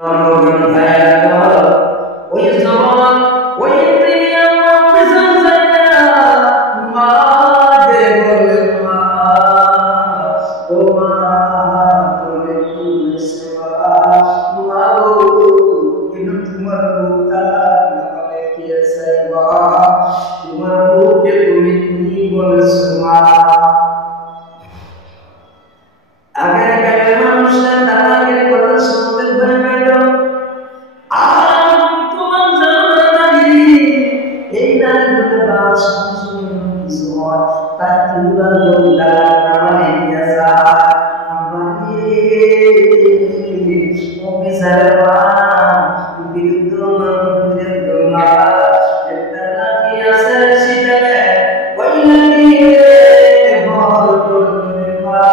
ওই জবান ওই প্রিয়া পিছন যায় মা যে বলে মা ও মা তুমি সেবা মা কিন্তু তোমার বুকটা নামে কি আছে মা তোমার বুকে তুমি কি বলেছো মা আগের কালে মানুষরা তাদের কথা শুনতে ভয় পেত আর তোমার জানানি এই নারীগুলো বাপ শুনে কিছু হয় তার তুলার লোকটা নামালে নিয়ে যায় আমাকে অফিসার মা বিরুদ্ধ মা একটা নাকি আছে সেটা ওই নাকি বল করবে মা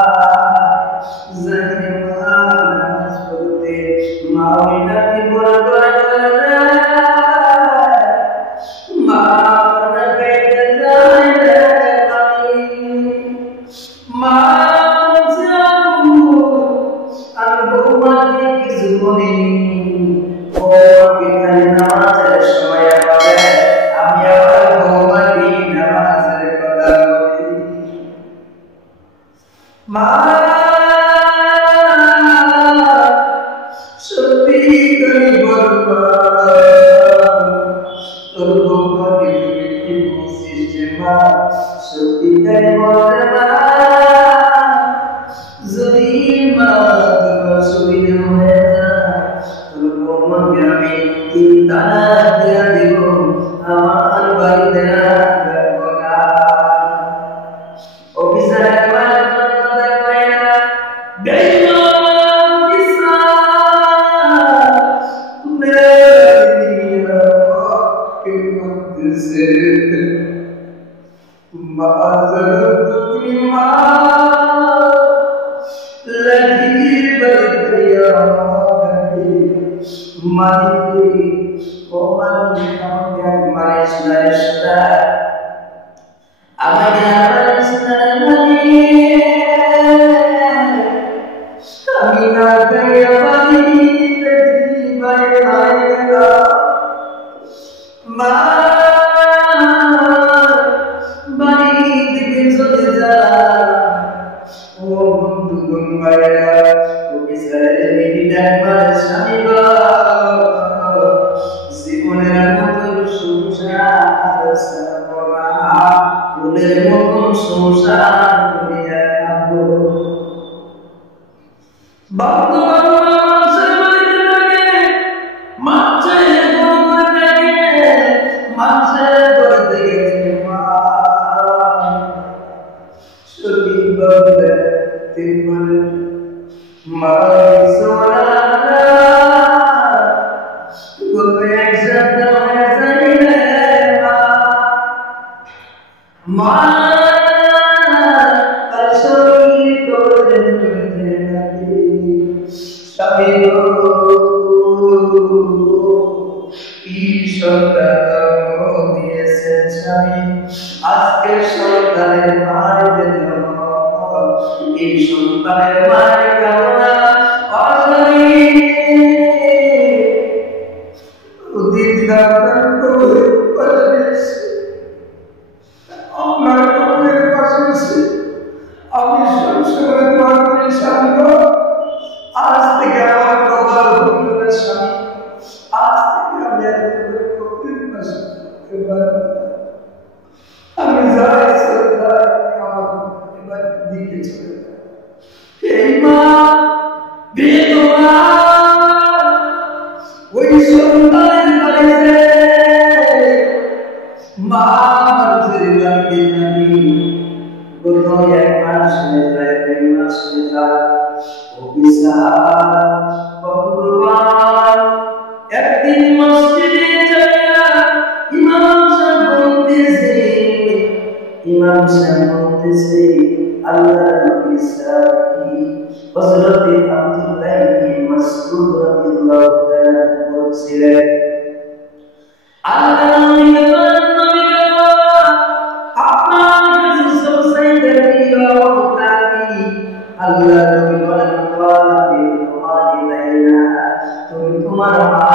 তোমার মা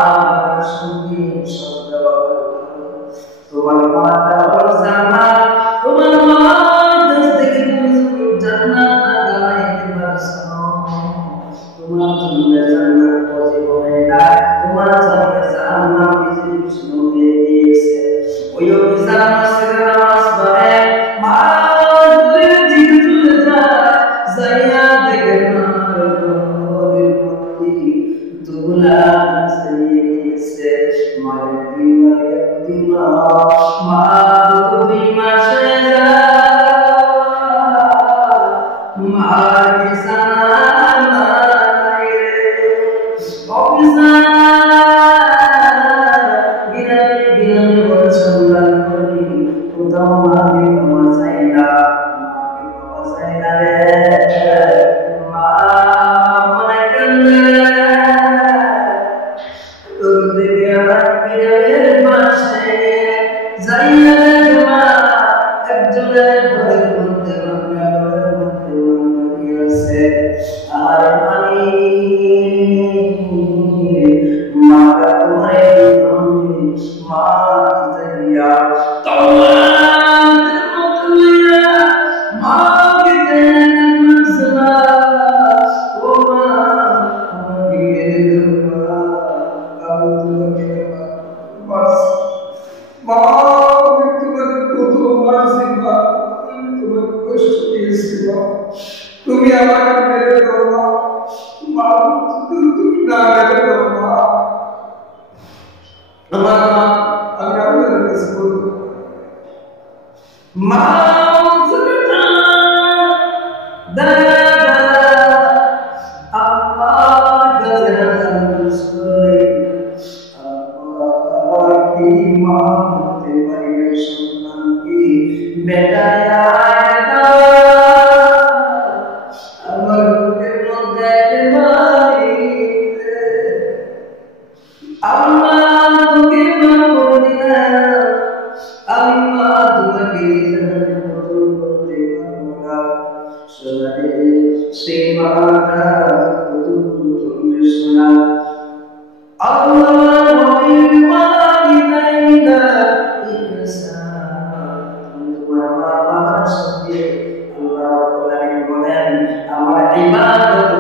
সঙ্গী শব্দ তোমার মাতা হলো জান্নাত তোমার মার কাছ থেকে তুমি যদি জান্নাত না গাইতে পারছো তোমার জন্য জান্নাত ওয়াজিব হয় না তোমার জন্য জাহান্নাম বিজলি শুরু হয়ে গিয়েছে ওই অভিযান আসলে নামাজ পড়ে মা দূরে দিকে চলে যায় যাইয়া দেখে মায়ের মধ্যে দুলা ছড়িয়ে গিয়েছে মায়ের দিবারে দিমা মা তুমি মাসে মা বিছানা নাই রে বিরামে বিরামে বলছন্দান করি কোথাও মাকে পাওয়া যায় না মাকে পাওয়া যায় না রে মা মনে কান্দে তোর দিকে আমার বিরামের পাশে যাইয়া মা একজনের ঘরের মধ্যে ঘরের মধ্যে আছে আর আমি মা তোমায় মা দিয়া তোমাদের মতলিয়া মা বিদেন মসলা ও মা আমাকে দুয়া আবু তোমাকে বাস মা তোমাকে কত মানসিক মা তোমাকে কষ্ট দিয়েছি মা তুমি আমাকে মেরে দাও মা মা তুমি না মেরে দাও মা আমার মা আমি আপনার কাছে বলবো মা দাদা আমার কাছে আমার কি মা হতে পারি সন্তান কি বেটা আমার বুকের মধ্যে আল্লাহ তোকে মা করে দিলাম আমি মা তোমাকে জানাতে বদল করতে পারবো না শোনারে সেই মাটা কত তুমি শোনা আল্লাহ নবীর ওয়ালিদাইনা ইহসান তোমার মা বাবার সাথে আল্লাহ রাব্বুল আলামিন বলেন আমার ইবাদত